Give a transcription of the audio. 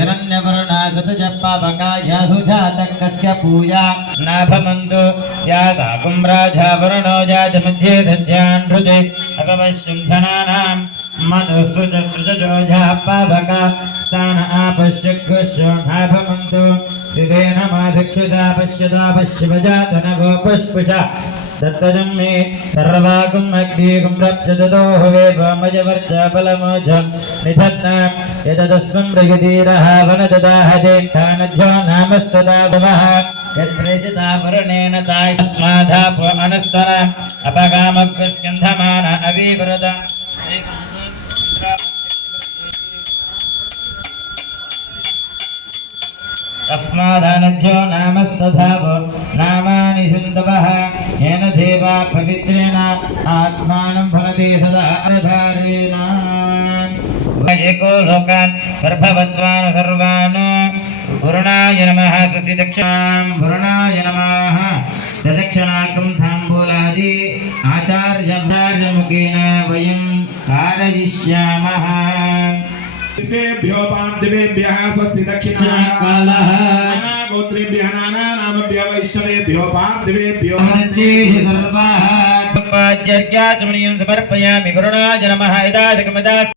हिरण्यवरुणागतजपावकायासुजातङ्गस्य पूजा। नाभमन्तु या साकुं राजा वरुणो जातमध्ये दध्यान् हृदे अगमशुन्धनानाम् मधुसृजसृजोजा पावका सान आपश्यग्रशो नाभमन्तु माधिक्षुता पश्यता पश्यवजातनवो సత్వజం మే సర్వాగం అగ్నిగం రప్సదతో హవే వామయవర్చ బలమోజం నిధత్నా యదస్వం మృగధీరః వనదదాహదే తానధ్యో నామస్తదా భవః యత్ప్రేషితా వరుణేన తాయస్మాధాపో మనస్తర అపగామగ్రస్కంధమాన అవీవృత తస్మాదనజ్జో నామ సధావ నామాని సింధవ ఏన देवा पवित्रेण आत्मानं फलते सदा अधारेण एको लोकान् गर्भवत्वान् सर्वान् वरुणाय नमः ससि दक्षिणां। वरुणाय नमः प्रदक्षिणाकं ताम्बूलादि आचार्यभार्यमुखेन वयं कारयिष्यामः। स्वेभ्यो पाण्डवेभ्यः स्वस्ति दक्षिणाः। कालः। गोत्रेभ्यः यदा